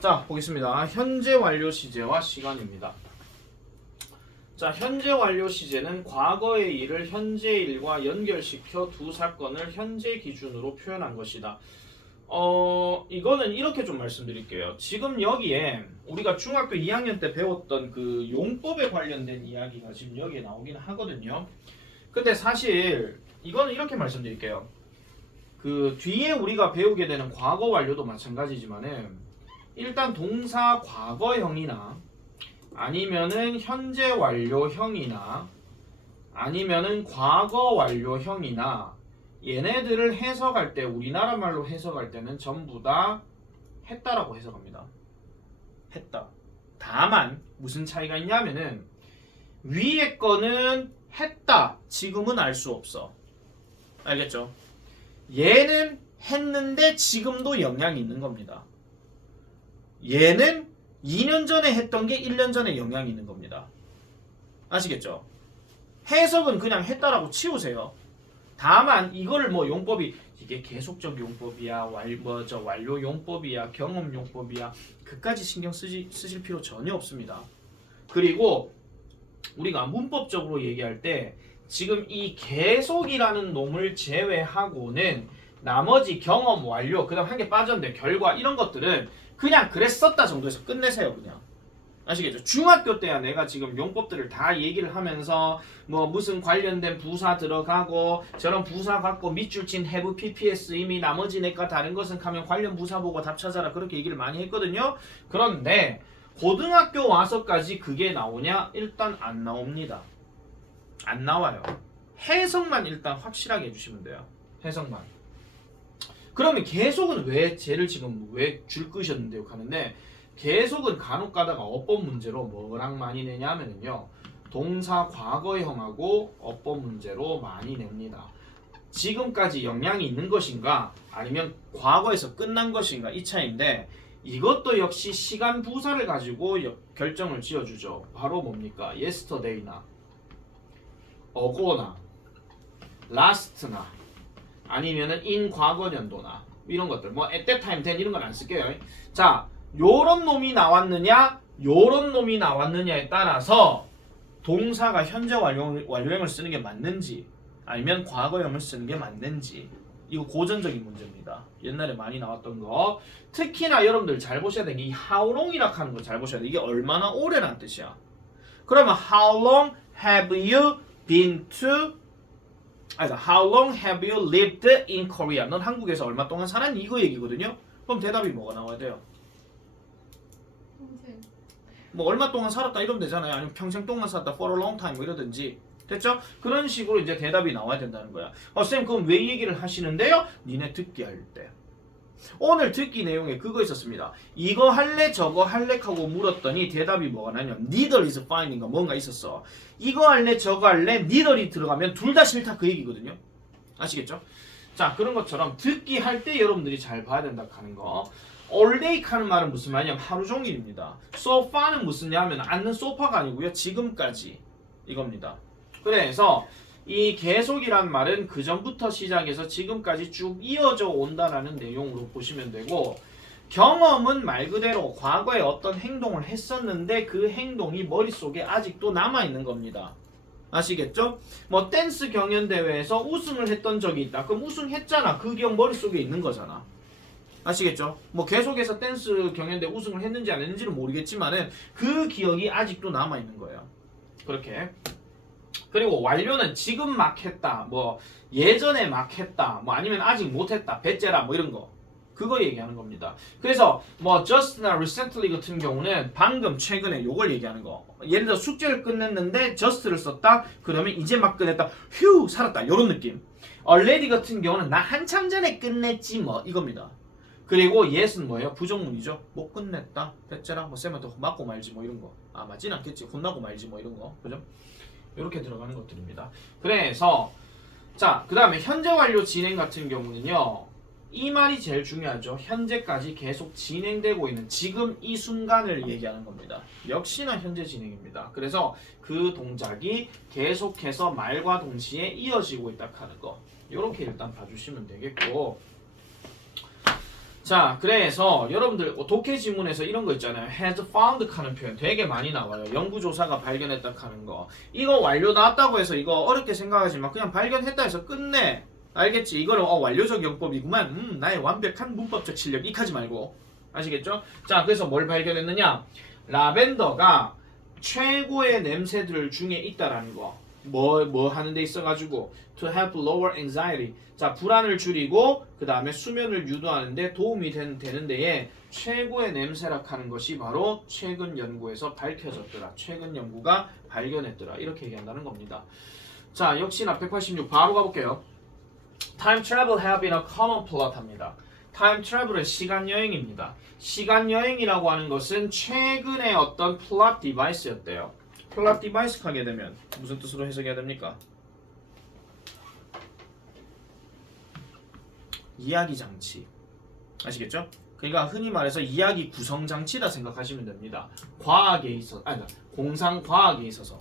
자, 보겠습니다. 현재 완료 시제와 시간입니다. 자, 현재 완료 시제는 과거의 일을 현재 일과 연결시켜 두 사건을 현재 기준으로 표현한 것이다. 이거는 이렇게 좀 말씀드릴게요. 지금 여기에 우리가 중학교 2학년 때 배웠던 그 용법에 관련된 이야기가 지금 여기에 나오긴 하거든요. 근데 사실 이거는 이렇게 말씀드릴게요. 그 뒤에 우리가 배우게 되는 과거 완료도 마찬가지지만은 일단 동사 과거형이나 아니면은 현재 완료형이나 아니면은 과거 완료형이나 얘네들을 해석할 때 우리나라 말로 해석할 때는 전부 다 했다라고 해석합니다. 했다. 다만 무슨 차이가 있냐면은 위에 거는 했다. 지금은 알 수 없어. 알겠죠? 얘는 했는데 지금도 영향이 있는 겁니다. 얘는 2년 전에 했던 게 1년 전에 영향이 있는 겁니다. 아시겠죠? 해석은 그냥 했다라고 치우세요. 다만 이거를 뭐 용법이 이게 계속적 용법이야, 완료 용법이야, 경험 용법이야, 그까지 신경 쓰실 필요 전혀 없습니다. 그리고 우리가 문법적으로 얘기할 때 지금 이 계속이라는 놈을 제외하고는 나머지 경험 완료, 그 다음 한 개 빠졌는데 결과 이런 것들은 그냥 그랬었다 정도에서 끝내세요. 그냥 아시겠죠? 중학교 때야 내가 지금 용법들을 다 얘기를 하면서 뭐 무슨 관련된 부사 들어가고 저런 부사 갖고 밑줄 친 have PPS 이미 나머지 내과 다른 것은 하면 관련 부사 보고 답 찾아라 그렇게 얘기를 많이 했거든요. 그런데 고등학교 와서까지 그게 나오냐? 일단 안 나옵니다. 안 나와요. 해석만 일단 확실하게 해주시면 돼요. 해석만. 그러면 계속은 왜 쟤를 지금 왜 줄 끄셨는데요? 하는데 계속은 간혹 가다가 어법 문제로 뭐랑 많이 내냐면요. 동사 과거형하고 어법 문제로 많이 냅니다. 지금까지 영향이 있는 것인가 아니면 과거에서 끝난 것인가 이 차이인데 이것도 역시 시간 부사를 가지고 결정을 지어주죠. 바로 뭡니까? yesterday나 ago나 last나 아니면은 in 과거년도나 이런 것들 뭐 at that time then 이런 건 안 쓸게요. 자, 요런 놈이 나왔느냐 요런 놈이 나왔느냐에 따라서 동사가 현재 완료형을 쓰는 게 맞는지 아니면 과거형을 쓰는 게 맞는지 이거 고전적인 문제입니다. 옛날에 많이 나왔던 거. 특히나 여러분들 잘 보셔야 되는 게 이 how long이라고 하는 거 잘 보셔야 돼. 이게 얼마나 오래란 뜻이야. 그러면 how long have you been to How long have you lived in Korea? 넌 한국에서 얼마 동안 살았니? 이거 얘기거든요. 그럼 대답이 뭐가 나와야 돼요? 평생. 뭐 얼마 동안 살았다 이러면 되잖아요. 아니면 평생 동안 살았다 for a long time 뭐 이러든지. 됐죠? 그런 식으로 이제 대답이 나와야 된다는 거야. 쌤 그럼 왜 얘기를 하시는데요? 니네 듣기 할 때. 오늘 듣기 내용에 그거 있었습니다. 이거 할래 저거 할래 하고 물었더니 대답이 뭐가 나냐면 neither is fine인가 뭔가 있었어. 이거 할래 저거 할래 neither이 들어가면 둘 다 싫다 그 얘기거든요. 아시겠죠? 자, 그런 것처럼 듣기 할 때 여러분들이 잘 봐야 된다 하는 거. all day 하는 말은 무슨 말이냐면 하루 종일입니다. sofa는 무슨냐면 앉는 소파가 아니고요. 지금까지 이겁니다. 그래서 이 계속이란 말은 그 전부터 시작해서 지금까지 쭉 이어져 온다라는 내용으로 보시면 되고 경험은 말 그대로 과거에 어떤 행동을 했었는데 그 행동이 머릿속에 아직도 남아있는 겁니다. 아시겠죠? 뭐 댄스 경연대회에서 우승을 했던 적이 있다. 그럼 우승했잖아. 그 기억 머릿속에 있는 거잖아. 아시겠죠? 뭐 계속해서 댄스 경연대회 우승을 했는지 안 했는지는 모르겠지만은 그 기억이 아직도 남아있는 거예요. 그렇게. 그리고 완료는 지금 막 했다, 뭐 예전에 막 했다, 뭐 아니면 아직 못 했다, 배째라 뭐 이런 거 그거 얘기하는 겁니다. 그래서 뭐 just나 recently 같은 경우는 방금 최근에 요걸 얘기하는 거. 예를 들어 숙제를 끝냈는데 just를 썼다 그러면 이제 막 끝냈다, 휴 살았다 요런 느낌. already 같은 경우는 나 한참 전에 끝냈지 뭐 이겁니다. 그리고 yes는 뭐예요? 부정문이죠. 못 끝냈다, 배째라 뭐 쌤한테 맞고 말지 뭐 이런 거. 아 맞진 않겠지, 혼나고 말지 뭐 이런 거. 그죠? 이렇게 들어가는 것들입니다. 그래서 자, 그 다음에 현재 완료 진행 같은 경우는요. 이 말이 제일 중요하죠. 현재까지 계속 진행되고 있는 지금 이 순간을 얘기하는 겁니다. 역시나 현재 진행입니다. 그래서 그 동작이 계속해서 말과 동시에 이어지고 있다 하는 거. 이렇게 일단 봐주시면 되겠고 자, 그래서 여러분들 독해 지문에서 이런 거 있잖아요. has found 하는 표현 되게 많이 나와요. 연구조사가 발견했다 하는 거. 이거 완료 나왔다고 해서 이거 어렵게 생각하지 마. 그냥 발견했다 해서 끝내. 알겠지? 이거는 완료적 용법이구만. 나의 완벽한 문법적 실력 익하지 말고. 아시겠죠? 자, 그래서 뭘 발견했느냐? 라벤더가 최고의 냄새들 중에 있다라는 거. 뭐 하는 데 있어가지고 to help lower anxiety. 자, 불안을 줄이고 그 다음에 수면을 유도하는데 도움이 되는 데에 최고의 냄새라 하는 것이 바로 최근 연구에서 밝혀졌더라. 최근 연구가 발견했더라. 이렇게 얘기한다는 겁니다. 자, 역시나 186 바로 가볼게요. Time travel have been a common plot 합니다. Time travel은 시간 여행입니다. 시간 여행이라고 하는 것은 최근에 어떤 플롯 디바이스였대요. 플롯 디바이스 하게 되면 무슨 뜻으로 해석해야 됩니까? 이야기 장치. 아시겠죠? 그러니까 흔히 말해서 이야기 구성 장치다 생각하시면 됩니다. 과학에 있어서 공상 과학에 있어서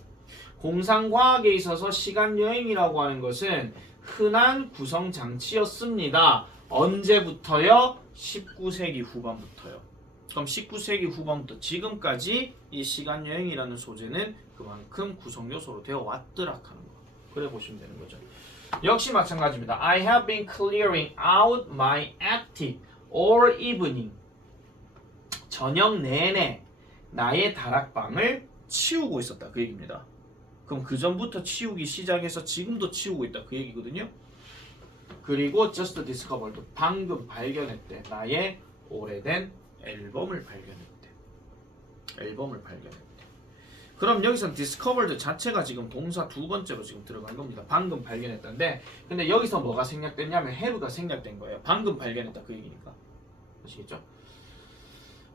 공상과학에 있어서 시간 여행이라고 하는 것은 흔한 구성 장치였습니다. 언제부터요? 19세기 후반부터요. 그럼 19세기 후반부터 지금까지 이 시간 여행이라는 소재는 그만큼 구성 요소로 되어 왔더라 하는 거. 그래 보시면 되는 거죠. 역시 마찬가지입니다. I have been clearing out my attic all evening. 저녁 내내 나의 다락방을 치우고 있었다. 그 얘기입니다. 그럼 그 전부터 치우기 시작해서 지금도 치우고 있다. 그 얘기거든요. 그리고 just discovered. 방금 발견했대. 나의 오래된 앨범을 발견했대. 앨범을 발견했대. 그럼 여기서 discovered 자체가 지금 동사 두 번째로 지금 들어간 겁니다. 방금 발견했다인데 근데 여기서 뭐가 생략됐냐면 have가 생략된 거예요. 방금 발견했다 그 얘기니까. 아시겠죠?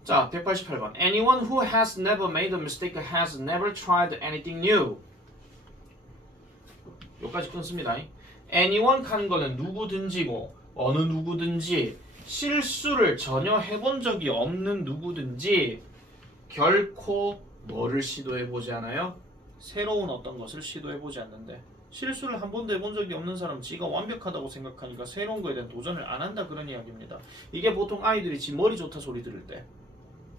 자, 188번. Anyone who has never made a mistake has never tried anything new. 여기까지 끊습니다. anyone 하는 거는 누구든지고 어느 누구든지 실수를 전혀 해본 적이 없는 누구든지 결코 뭐를 시도해보지 않아요? 새로운 어떤 것을 시도해보지 않는데 실수를 한 번도 해본 적이 없는 사람 지가 완벽하다고 생각하니까 새로운 거에 대한 도전을 안 한다 그런 이야기입니다. 이게 보통 아이들이 지 머리 좋다 소리 들을 때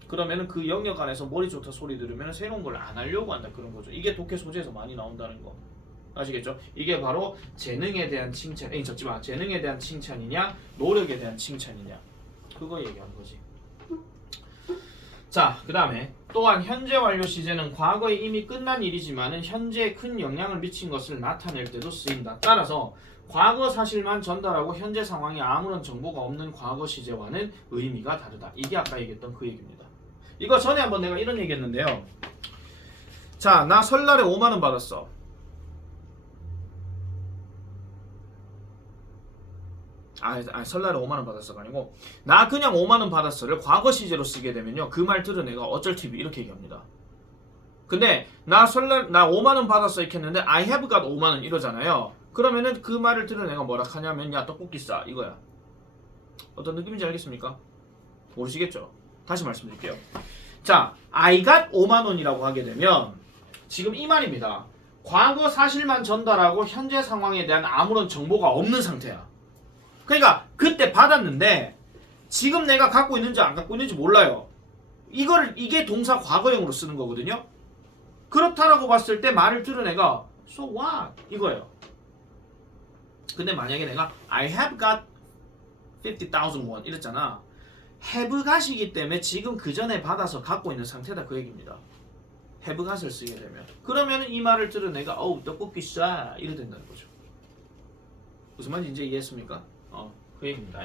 그러면은 그 영역 안에서 머리 좋다 소리 들으면 새로운 걸 안 하려고 한다 그런 거죠. 이게 독해 소재에서 많이 나온다는 거. 아시겠죠? 이게 바로 재능에 대한 칭찬, 적지마 재능에 대한 칭찬이냐, 노력에 대한 칭찬이냐, 그거 얘기하는 거지. 자, 그 다음에 또한 현재 완료 시제는 과거에 이미 끝난 일이지만은 현재에 큰 영향을 미친 것을 나타낼 때도 쓰인다. 따라서 과거 사실만 전달하고 현재 상황에 아무런 정보가 없는 과거 시제와는 의미가 다르다. 이게 아까 얘기했던 그 얘기입니다. 이거 전에 한번 내가 이런 얘기했는데요. 자, 나 설날에 5만 원 받았어. 설날에 5만 원 받았어가 아니고 나 그냥 5만 원 받았어를 과거 시제로 쓰게 되면요. 그 말 들은 애가 어쩔 TV 이렇게 얘기합니다. 근데 나 5만 원 받았어 이렇게 했는데 I have got 5만 원 이러잖아요. 그러면은 그 말을 들은 애가 뭐라 하냐면 야 떡볶이 싸 이거야. 어떤 느낌인지 알겠습니까? 모르시겠죠? 다시 말씀드릴게요. 자, I got 5만 원이라고 하게 되면 지금 이 말입니다. 과거 사실만 전달하고 현재 상황에 대한 아무런 정보가 없는 상태야. 그러니까 그때 받았는데 지금 내가 갖고 있는지 안 갖고 있는지 몰라요. 이게 동사 과거형으로 쓰는 거거든요. 그렇다라고 봤을 때 말을 들은 애가 so what? 이거예요. 근데 만약에 내가 I have got 50,000 won 이랬잖아. have got이기 때문에 지금 그 전에 받아서 갖고 있는 상태다 그 얘기입니다. have got을 쓰게 되면 그러면 이 말을 들은 애가 떡볶이 싸 이래 된다는 거죠. 무슨 말인지 이제 이해했습니까? 그 얘기입니다.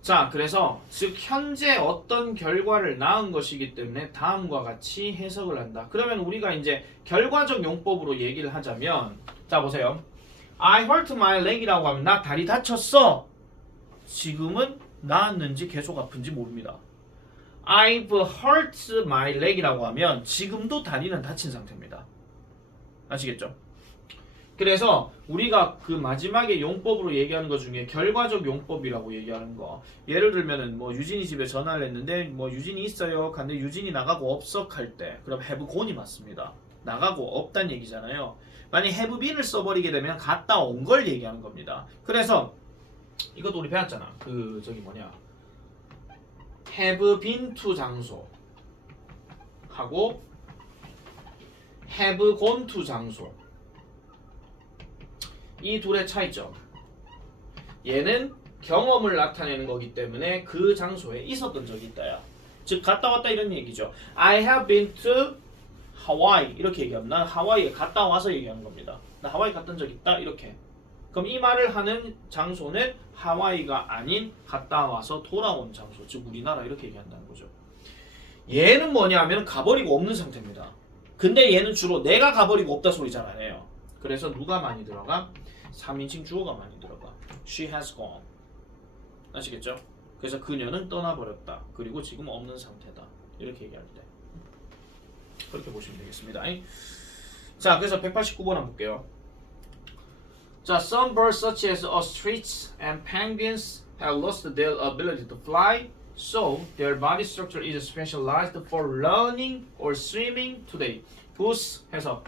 자, 그래서 즉 현재 어떤 결과를 낳은 것이기 때문에 다음과 같이 해석을 한다. 그러면 우리가 이제 결과적 용법으로 얘기를 하자면 자 보세요. I hurt my leg이라고 하면 나 다리 다쳤어. 지금은 나았는지 계속 아픈지 모릅니다. I've hurt my leg이라고 하면 지금도 다리는 다친 상태입니다. 아시겠죠? 그래서 우리가 그 마지막에 용법으로 얘기하는 것 중에 결과적 용법이라고 얘기하는 거 예를 들면은 뭐 유진이 집에 전화를 했는데 뭐 유진이 있어요 근데 유진이 나가고 없어 할 때 그럼 have gone이 맞습니다. 나가고 없단 얘기잖아요. 만약 have been을 써버리게 되면 갔다 온 걸 얘기하는 겁니다. 그래서 이것도 우리 배웠잖아. 그 저기 뭐냐 have been to 장소 하고 have gone to 장소 이 둘의 차이점. 얘는 경험을 나타내는 거기 때문에 그 장소에 있었던 적이 있다야. 즉 갔다 왔다 이런 얘기죠. I have been to Hawaii 이렇게 얘기하면 난 하와이에 갔다 와서 얘기하는 겁니다. 나 하와이 갔던 적 있다 이렇게. 그럼 이 말을 하는 장소는 하와이가 아닌 갔다 와서 돌아온 장소, 즉 우리나라 이렇게 얘기한다는 거죠. 얘는 뭐냐면 가버리고 없는 상태입니다. 근데 얘는 주로 내가 가버리고 없다 소리 잘 안 해요. 그래서 누가 많이 들어가? 3인칭 주어가 많이 들어가. She has gone. 아시겠죠? 그래서 그녀는 떠나버렸다. 그리고 지금 없는 상태다. 이렇게 얘기할 때. 그렇게 보시면 되겠습니다. 자, 그래서 189번 한번 볼게요. 자, some birds such as ostriches and penguins have lost their ability to fly, so their body structure is specialized for running or swimming today. Whose 해석?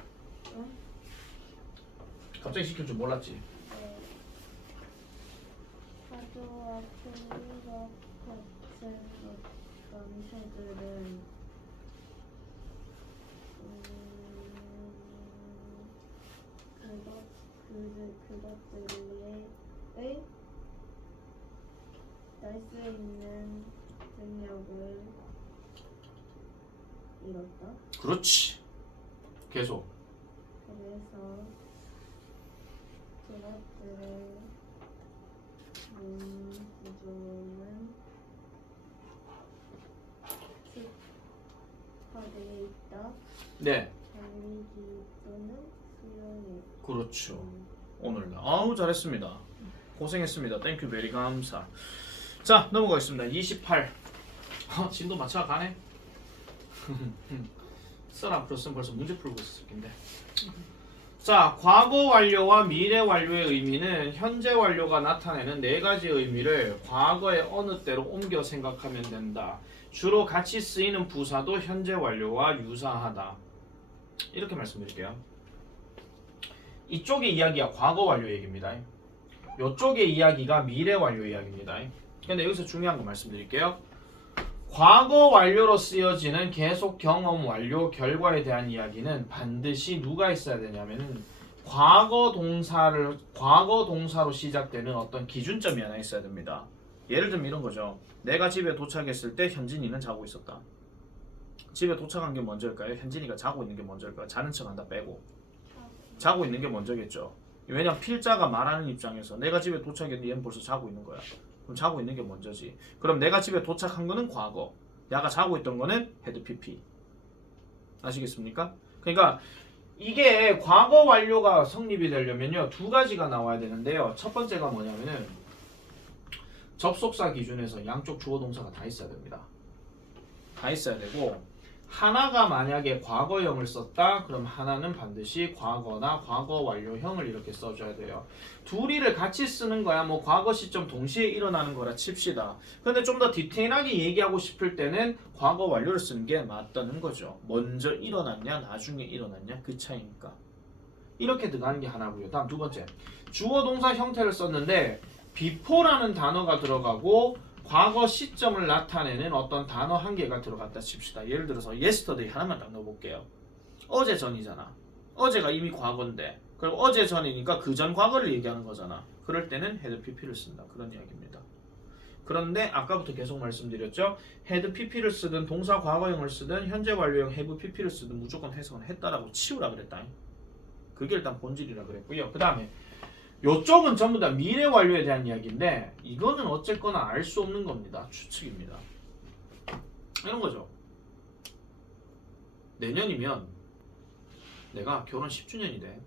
갑자기 시킬 줄 몰랐지? 파도와 풍력 같은 어떤 새들은 그것들의 날 수 있는 능력을 잃었다. 그렇지. 계속. 그래서 그것들의 구조는 습화되어 있다. 네. 달리기 또는 수영에. 그렇죠. 오늘 아우 잘했습니다. 고생했습니다. 땡큐 베리 감사. 자 넘어가겠습니다. 28. 진도 맞춰가네. 써라 플러스는 벌써 문제 풀고 있었을 텐데. 자, 과거 완료와 미래 완료의 의미는 현재 완료가 나타내는 네 가지 의미를 과거의 어느 때로 옮겨 생각하면 된다. 주로 같이 쓰이는 부사도 현재 완료와 유사하다. 이렇게 말씀드릴게요. 이쪽의 이야기가 과거 완료 얘기입니다. 이쪽의 이야기가 미래 완료 이야기입니다. 근데 여기서 중요한 거 말씀드릴게요. 과거 완료로 쓰여지는 계속 경험 완료 결과에 대한 이야기는 반드시 누가 있어야 되냐면은 과거 동사로 시작되는 어떤 기준점이 하나 있어야 됩니다. 예를 들면 이런 거죠. 내가 집에 도착했을 때 현진이는 자고 있었다. 집에 도착한 게 먼저일까요? 현진이가 자고 있는 게 먼저일까요? 자는 척 한다 빼고 자고 있는 게 먼저겠죠. 왜냐면 필자가 말하는 입장에서 내가 집에 도착했는데 얘는 벌써 자고 있는 거야. 그럼 자고 있는 게 먼저지. 그럼 내가 집에 도착한 거는 과거, 야가 자고 있던 거는 had PP. 아시겠습니까? 그러니까 이게 과거 완료가 성립이 되려면요 두 가지가 나와야 되는데요. 첫 번째가 뭐냐면은 접속사 기준에서 양쪽 주어 동사가 다 있어야 됩니다. 다 있어야 되고 하나가 만약에 과거형을 썼다 그럼 하나는 반드시 과거나 과거 완료형을 이렇게 써줘야 돼요. 둘이를 같이 쓰는 거야 뭐 과거 시점 동시에 일어나는 거라 칩시다. 근데 좀 더 디테일하게 얘기하고 싶을 때는 과거 완료를 쓰는 게 맞다는 거죠. 먼저 일어났냐 나중에 일어났냐 그 차이니까. 이렇게 들어가는 게 하나고요. 다음 두 번째 주어 동사 형태를 썼는데 before라는 단어가 들어가고 과거 시점을 나타내는 어떤 단어 한 개가 들어갔다 칩시다. 예를 들어서 yesterday 하나만 딱 넣어볼게요. 어제 전이잖아. 어제가 이미 과거인데 그럼 어제 전이니까 그 전 과거를 얘기하는 거잖아. 그럴 때는 had pp를 쓴다. 그런 이야기입니다. 그런데 아까부터 계속 말씀드렸죠. had pp를 쓰든 동사 과거형을 쓰든 현재 완료형 have pp를 쓰든 무조건 해석은 했다라고 치우라 그랬다. 그게 일단 본질이라 그랬고요. 그 다음에 요쪽은 전부 다 미래 완료에 대한 이야기인데 이거는 어쨌거나 알 수 없는 겁니다. 추측입니다. 이런 거죠. 내년이면 내가 결혼 10주년이 돼.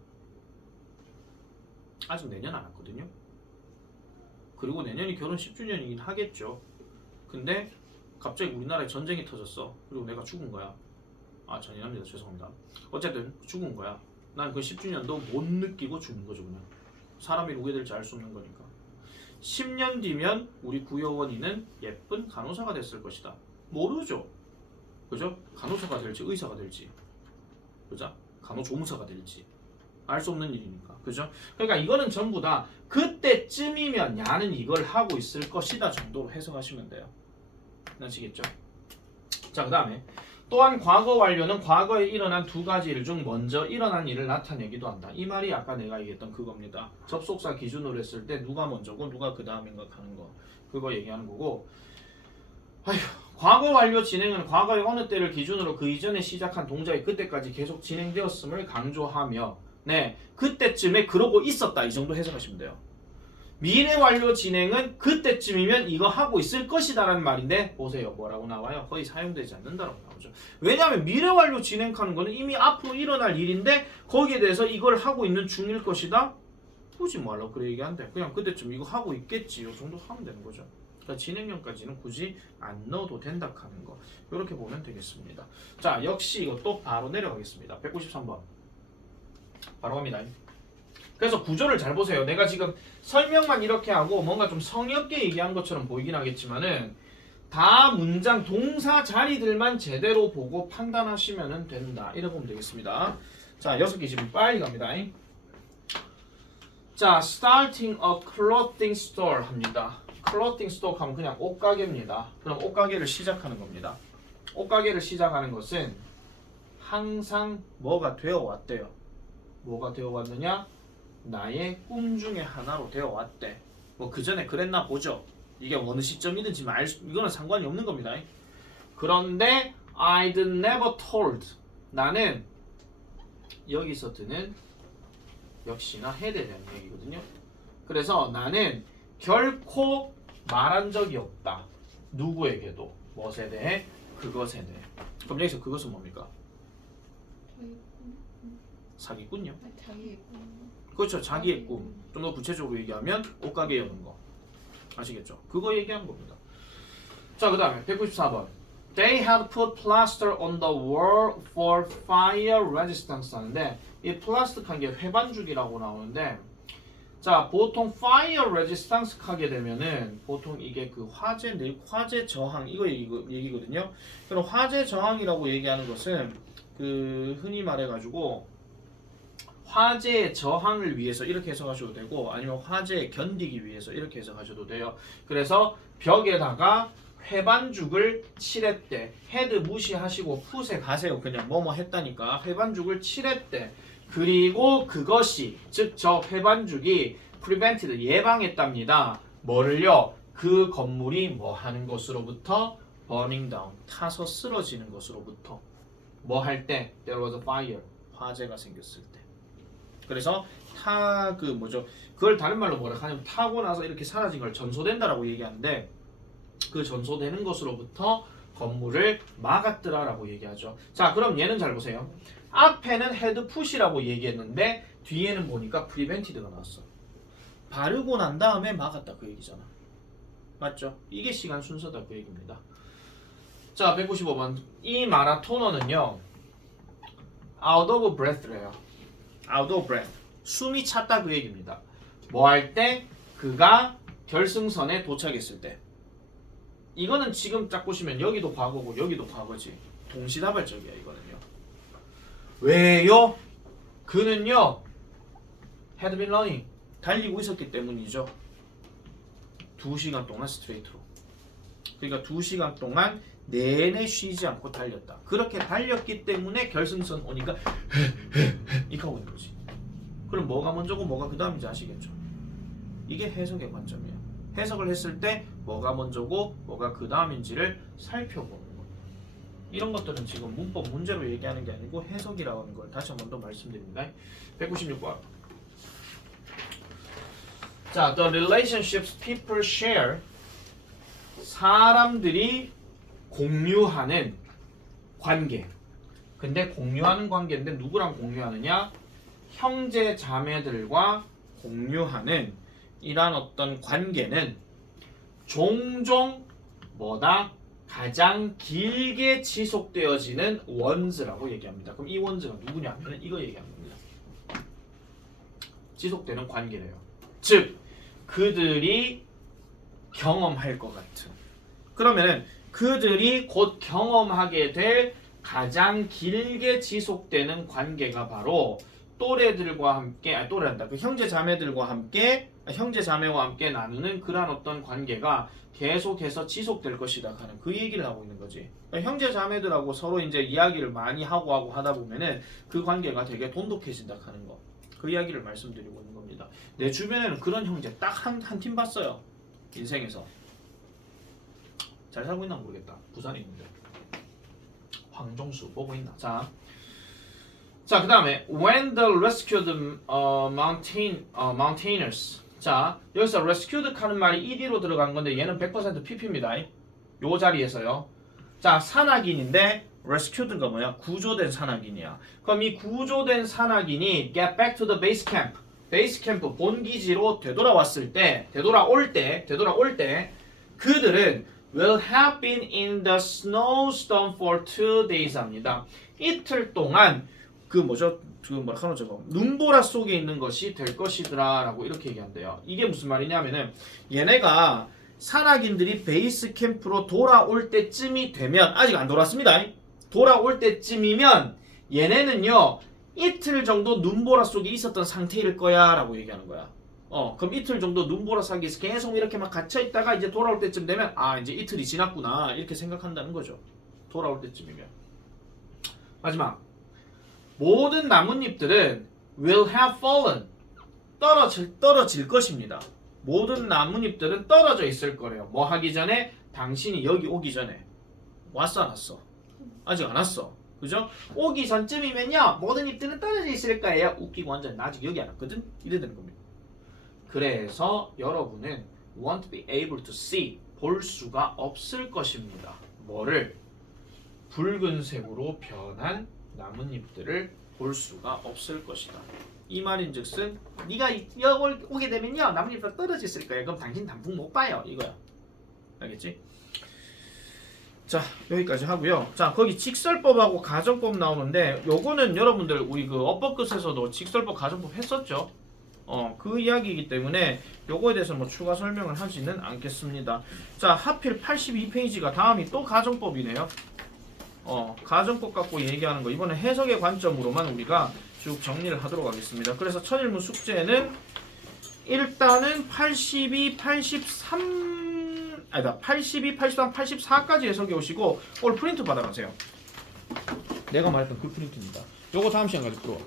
아직 내년 안 왔거든요. 그리고 내년이 결혼 10주년이긴 하겠죠. 근데 갑자기 우리나라에 전쟁이 터졌어. 그리고 내가 죽은 거야. 아 잔인합니다. 죄송합니다. 어쨌든 죽은 거야. 난 그 10주년도 못 느끼고 죽는 거죠 그냥. 사람이 누구게 될지 알 수 없는 거니까. 10년 뒤면 우리 구여원이는 예쁜 간호사가 됐을 것이다. 모르죠. 그죠? 간호사가 될지 의사가 될지 그죠? 간호조무사가 될지 알 수 없는 일이니까. 그죠? 그러니까 이거는 전부 다 그때쯤이면 야는 이걸 하고 있을 것이다 정도로 해석하시면 돼요. 아시겠죠? 자, 그 다음에 또한 과거 완료는 과거에 일어난 두 가지 일 중 먼저 일어난 일을 나타내기도 한다. 이 말이 아까 내가 얘기했던 그겁니다. 접속사 기준으로 했을 때 누가 먼저고 누가 그 다음인가 하는 거. 그거 얘기하는 거고. 아휴, 과거 완료 진행은 과거의 어느 때를 기준으로 그 이전에 시작한 동작이 그때까지 계속 진행되었음을 강조하며 네, 그때쯤에 그러고 있었다. 이 정도 해석하시면 돼요. 미래 완료 진행은 그때쯤이면 이거 하고 있을 것이다 라는 말인데 보세요. 뭐라고 나와요? 거의 사용되지 않는다라고 나오죠. 왜냐하면 미래 완료 진행하는 거는 이미 앞으로 일어날 일인데 거기에 대해서 이걸 하고 있는 중일 것이다? 굳이 말라고 그래 얘기한대. 그냥 그때쯤 이거 하고 있겠지. 이 정도 하면 되는 거죠. 그러니까 진행형까지는 굳이 안 넣어도 된다 하는 거. 이렇게 보면 되겠습니다. 자, 역시 이것도 바로 내려가겠습니다. 193번. 바로 갑니다. 그래서 구조를 잘 보세요. 내가 지금 설명만 이렇게 하고 뭔가 좀 성의 없게 얘기한 것처럼 보이긴 하겠지만은 다 문장 동사 자리들만 제대로 보고 판단하시면 된다. 이렇게 보면 되겠습니다. 자, 6개 지금 빨리 갑니다. 자, starting a clothing store 합니다. clothing store 하면 그냥 옷가게입니다. 그럼 옷가게를 시작하는 겁니다. 옷가게를 시작하는 것은 항상 뭐가 되어 왔대요. 뭐가 되어 왔느냐? 나의 꿈 중에 하나로 되어 왔대. 뭐 그 전에 그랬나 보죠. 이게 어느 시점이든지 이거는 상관이 없는 겁니다. 그런데 I'd never told. 나는 여기서 드는 역시나 해에 대한 얘기거든요. 그래서 나는 결코 말한 적이 없다. 누구에게도. 무엇에 대해? 그것에 대해. 그럼 여기서 그것은 뭡니까? 사기꾼요. 자기의 꿈. 그렇죠. 자기의 꿈. 좀 더 구체적으로 얘기하면 옷가게 여는 거. 아시겠죠? 그거 얘기하는 겁니다. 자, 그 다음에 194번. They had put plaster on the wall for fire resistance 하는데 이 플라스틱한 게 회반죽이라고 나오는데 자, 보통 fire resistance 하게 되면은 보통 이게 그 화재 저항 이거 얘기거든요. 그럼 화재 저항이라고 얘기하는 것은 그 흔히 말해가지고 화재 저항을 위해서 이렇게 해석하셔도 되고 아니면 화재 견디기 위해서 이렇게 해석하셔도 돼요. 그래서 벽에다가 회반죽을 칠했대. 헤드 무시하시고 풋에 가세요. 그냥 뭐뭐 했다니까. 회반죽을 칠했대. 그리고 그것이 즉 저 회반죽이 prevented 예방했답니다. 뭐를요? 그 건물이 뭐 하는 것으로부터 burning down 타서 쓰러지는 것으로부터 뭐 할 때? There was a fire 화재가 생겼을 때. 그래서 그걸 다른 말로 뭐라 하냐면 타고 나서 이렇게 사라진 걸 전소된다라고 얘기하는데 그 전소되는 것으로부터 건물을 막았더라라고 얘기하죠. 자, 그럼 얘는 잘 보세요. 앞에는 헤드 푸시라고 얘기했는데 뒤에는 보니까 프리벤티드가 나왔어. 바르고 난 다음에 막았다 그 얘기잖아. 맞죠? 이게 시간 순서다 그 얘기입니다. 자, 195번. 이 마라토너는요. out of breath래요. out of breath. 숨이 찼다 그 얘기입니다. 뭐 할 때? 그가 결승선에 도착했을 때. 이거는 지금 딱 보시면 여기도 과거고 여기도 과거지. 동시다발적이야 이거는요. 왜요? 그는요. had been running. 달리고 있었기 때문이죠. 2시간 동안 스트레이트로. 그러니까 2시간 동안 내내 쉬지 않고 달렸다. 그렇게 달렸기 때문에 결승선 오니까 이렇게 하고 있는 거지. 그럼 뭐가 먼저고 뭐가 그 다음인지 아시겠죠? 이게 해석의 관점이에요. 해석을 했을 때 뭐가 먼저고 뭐가 그 다음인지를 살펴보는 거예요. 이런 것들은 지금 문법 문제로 얘기하는 게 아니고 해석이라는 걸 다시 한 번 더 말씀드립니다. 196번. 자, the relationships people share. 사람들이 공유하는 관계. 근데 공유하는 관계인데 누구랑 공유하느냐? 형제 자매들과 공유하는 이란 어떤 관계는 종종 뭐다? 가장 길게 지속되어지는 원즈라고 얘기합니다. 그럼 이 원즈가 누구냐면 이거 얘기하는 겁니다. 지속되는 관계래요. 즉 그들이 경험할 것 같은. 그러면은 그들이 곧 경험하게 될 가장 길게 지속되는 관계가 바로 또래들과 함께 또래란다. 그 형제 자매들과 함께 형제 자매와 함께 나누는 그러한 어떤 관계가 계속해서 지속될 것이다 하는 그 얘기를 하고 있는 거지. 그러니까 형제 자매들하고 서로 이제 이야기를 많이 하고 하다 보면은 그 관계가 되게 돈독해진다 하는 거. 그 이야기를 말씀드리고 있는 겁니다. 내 주변에는 그런 형제 딱 한 팀 봤어요. 인생에서. 잘 살고 있나 모르겠다. 부산에 있는데. 황종수 보고 있나? 자, 그 다음에 when the rescued mountaineers. 자, 여기서 rescued 하는 말이 ed로 들어간 건데 얘는 100% pp입니다. 요 자리에서요. 자, 산악인인데 rescued가 뭐야? 구조된 산악인이야. 그럼 이 구조된 산악인이 get back to the base camp. 베이스 캠프 본기지로 되돌아올 때 그들은 will have been in the snowstorm for 2 days 합니다. 이틀 동안 눈보라 속에 있는 것이 될 것이더라라고 이렇게 얘기한대요. 이게 무슨 말이냐면은 얘네가 산악인들이 베이스 캠프로 돌아올 때쯤이 되면 아직 안 돌아왔습니다. 돌아올 때쯤이면 얘네는요 이틀 정도 눈보라 속에 있었던 상태일 거야 라고 얘기하는 거야. 그럼 이틀 정도 눈보라 속에서 계속 이렇게 막 갇혀 있다가 이제 돌아올 때쯤 되면 아 이제 이틀이 지났구나 이렇게 생각한다는 거죠. 돌아올 때쯤이면. 마지막 모든 나뭇잎들은 will have fallen 떨어질 것입니다. 모든 나뭇잎들은 떨어져 있을 거래요. 뭐 하기 전에? 당신이 여기 오기 전에. 왔어 안 왔어? 아직 안 왔어. 그죠? 오기 전쯤이면요 모든 잎들은 떨어져 있을 거예요. 웃기고 완전 나 아직 여기 안 왔거든? 이래 되는 겁니다. 그래서 여러분은 won't be able to see 볼 수가 없을 것입니다. 뭐를? 붉은색으로 변한 나뭇잎들을 볼 수가 없을 것이다. 이 말인즉슨 네가 여기 오게 되면요 나뭇잎이 떨어져 있을 거예요. 그럼 당신 단풍 못 봐요. 이거야. 알겠지? 자 여기까지 하고요. 자 거기 직설법하고 가정법 나오는데 요거는 여러분들 우리 그 어법끝에서도 직설법 가정법 했었죠. 그 이야기이기 때문에 요거에 대해서 뭐 추가 설명을 하지는 않겠습니다. 자 하필 82페이지가 다음이 또 가정법이네요. 가정법 갖고 얘기하는 거 이번에 해석의 관점으로만 우리가 쭉 정리를 하도록 하겠습니다. 그래서 천일문 숙제는 일단은 82, 83 아니다 82, 83, 84까지 해석해 오시고 오늘 프린트 받아가세요. 내가 말했던 그 프린트입니다. 요거 다음 시간까지 들어와.